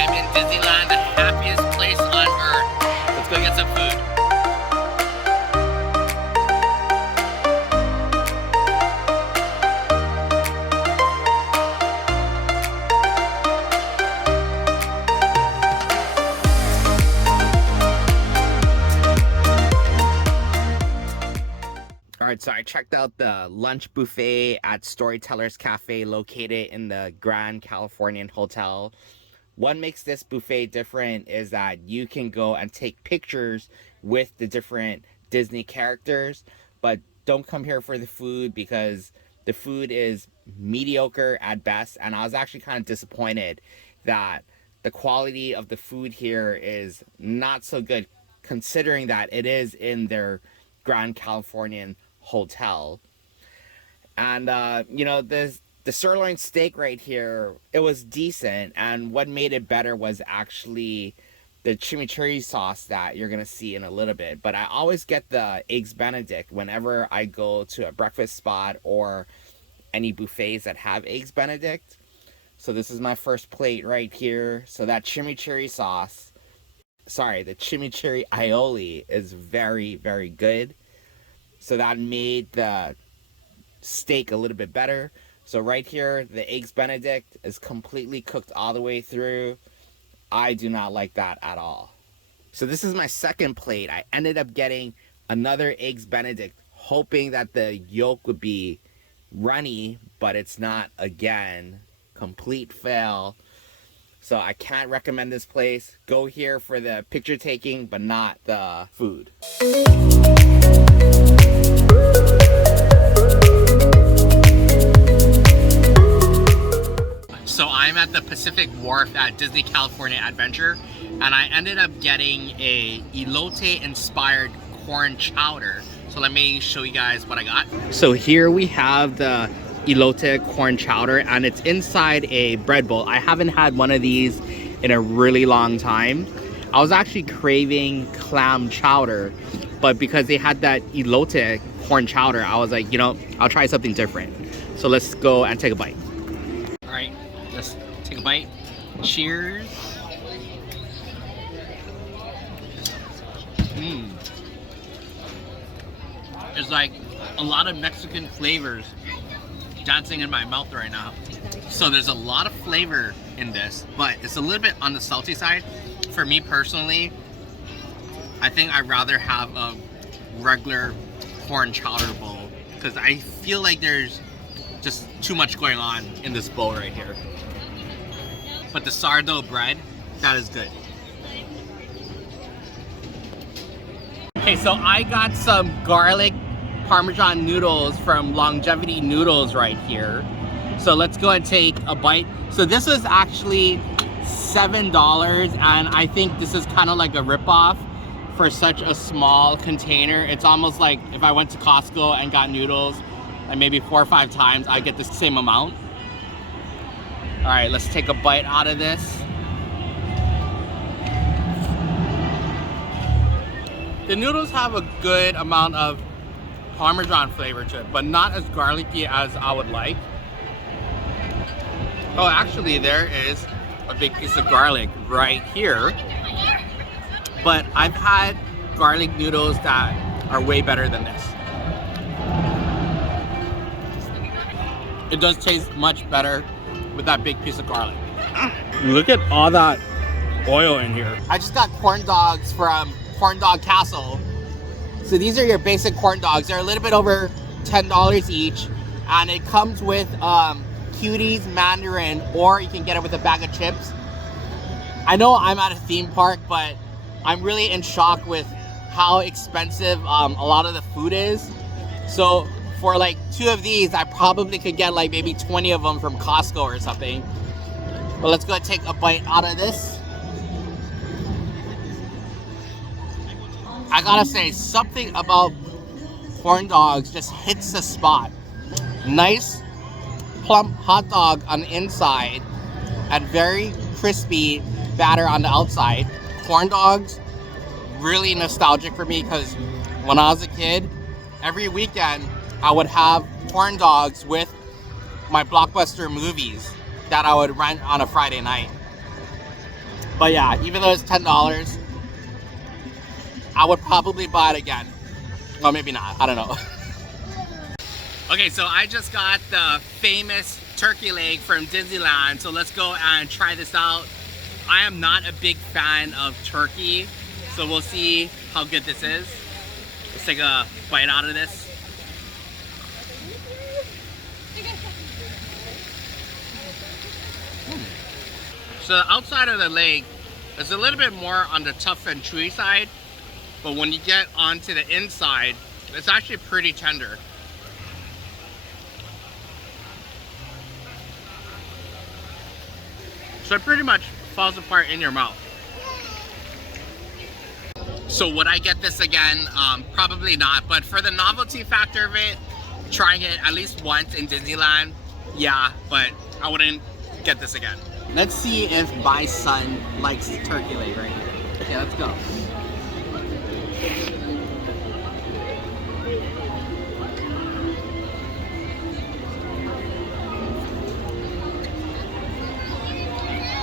I'm in Disneyland, the happiest place on earth. Let's go get some food. Alright, so I checked out the lunch buffet at Storytellers Cafe located in the Grand Californian Hotel. What makes this buffet different is that you can go and take pictures with the different Disney characters, but don't come here for the food because the food is mediocre at best, and I was actually kind of disappointed that the quality of the food here is not so good considering that it is in their Grand Californian Hotel. And you know, the sirloin steak right here, it was decent, and what made it better was actually the chimichurri sauce that you're gonna see in a little bit. But I always get the eggs benedict whenever I go to a breakfast spot or any buffets that have eggs benedict. So this is my first plate right here. So that chimichurri sauce, sorry, the chimichurri aioli is very, very good. So that made the steak a little bit better. So right here, the eggs benedict is completely cooked all the way through. I do not like that at all. So this is my second plate. I ended up getting another eggs benedict, hoping that the yolk would be runny, but it's not. Again, complete fail. So I can't recommend this place. Go here for the picture taking, but not the food. So I'm at the Pacific Wharf at Disney California Adventure, and I ended up getting a elote inspired corn chowder. So let me show you guys what I got. So here we have the elote corn chowder, and it's inside a bread bowl. I haven't had one of these in a really long time. I was actually craving clam chowder, but because they had that elote corn chowder, I was like, you know, I'll try something different. So let's go and take a bite. All right, let's take a bite. Cheers. There's like a lot of Mexican flavors dancing in my mouth right now. So there's a lot of flavor in this, but it's a little bit on the salty side. For me personally, I think I'd rather have a regular corn chowder bowl because I feel like there's just too much going on in this bowl right here. But the sourdough bread, that is good. Okay, so I got some garlic Parmesan noodles from Longevity Noodles right here. So let's go and take a bite. So this was actually $7, and I think this is kind of like a ripoff for such a small container. It's almost like if I went to Costco and got noodles and maybe 4 or 5 times, I get the same amount. All right, let's take a bite out of this. The noodles have a good amount of Parmesan flavor to it, but not as garlicky as I would like. Oh, actually there is a big piece of garlic right here. But I've had garlic noodles that are way better than this. It does taste much better with that big piece of garlic. Look at all that oil in here. I just got corn dogs from Corn Dog Castle. So these are your basic corn dogs. They're a little bit over $10 each, and it comes with Cuties Mandarin, or you can get it with a bag of chips. I know I'm at a theme park, but I'm really in shock with how expensive a lot of the food is. So for like 2 of these, I probably could get like maybe 20 of them from Costco or something. But let's go and take a bite out of this. I gotta say, something about corn dogs just hits the spot. Nice, plump hot dog on the inside and very crispy batter on the outside. Corn dogs, really nostalgic for me because when I was a kid, every weekend I would have corn dogs with my Blockbuster movies that I would rent on a Friday night. But yeah, even though it's $10, I would probably buy it again. Well, maybe not. I don't know. Okay, so I just got the famous turkey leg from Disneyland. So let's go and try this out. I am not a big fan of turkey, so we'll see how good this is. Let's take a bite out of this. So the outside of the leg is a little bit more on the tough and chewy side, but when you get onto the inside, it's actually pretty tender. So it pretty much falls apart in your mouth. So would I get this again? Probably not, but for the novelty factor of it, trying it at least once in Disneyland, yeah, but I wouldn't get this again. Let's see if my son likes the turkey leg right here. Okay, let's go.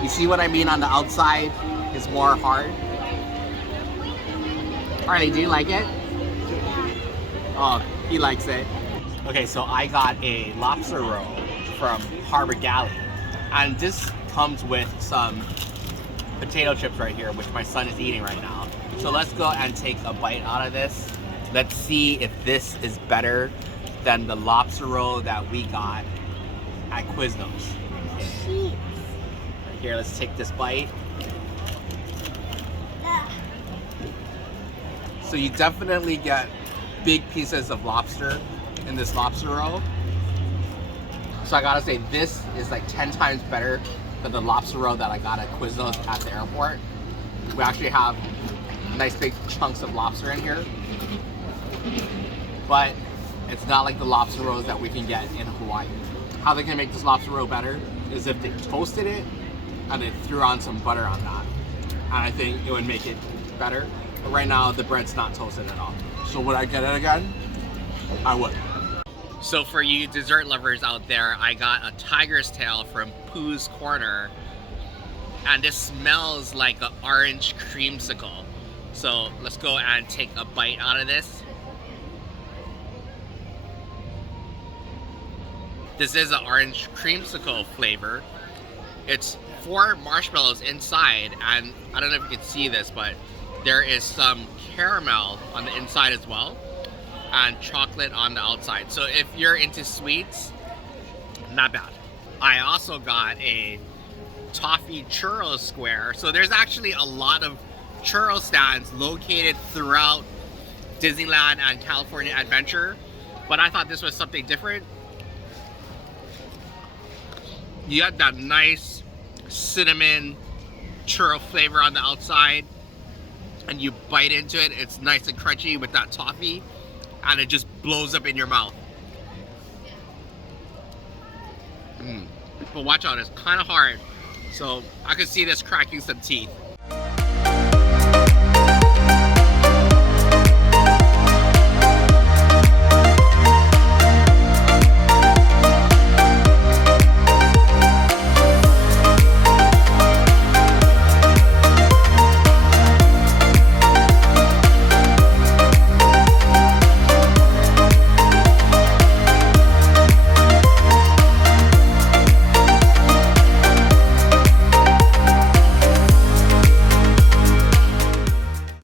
You see what I mean on the outside is more hard. Harley, do you like it? Oh, he likes it. Okay, so I got a lobster roll from Harbor Galley. And this comes with some potato chips right here, which my son is eating right now. So let's go and take a bite out of this. Let's see if this is better than the lobster roll that we got at Quiznos. Okay. Right here, let's take this bite. So you definitely get big pieces of lobster in this lobster roll. So I gotta say, this is like 10 times better than the lobster roll that I got at Quiznos at the airport. We actually have nice big chunks of lobster in here. But it's not like the lobster rolls that we can get in Hawaii. How they can make this lobster roll better is if they toasted it and they threw on some butter on that. And I think it would make it better. But right now, the bread's not toasted at all. So would I get it again? I would. So for you dessert lovers out there, I got a tiger's tail from Pooh's Corner. And this smells like an orange creamsicle. So let's go and take a bite out of this. This is an orange creamsicle flavor. It's 4 marshmallows inside, and I don't know if you can see this, but there is some caramel on the inside as well, and chocolate on the outside. So if you're into sweets, not bad. I also got a toffee churro square. So there's actually a lot of churro stands located throughout Disneyland and California Adventure, but I thought this was something different. You got that nice cinnamon churro flavor on the outside, and you bite into it, it's nice and crunchy with that toffee, and it just blows up in your mouth. But watch out, it's kind of hard, so I could see this cracking some teeth.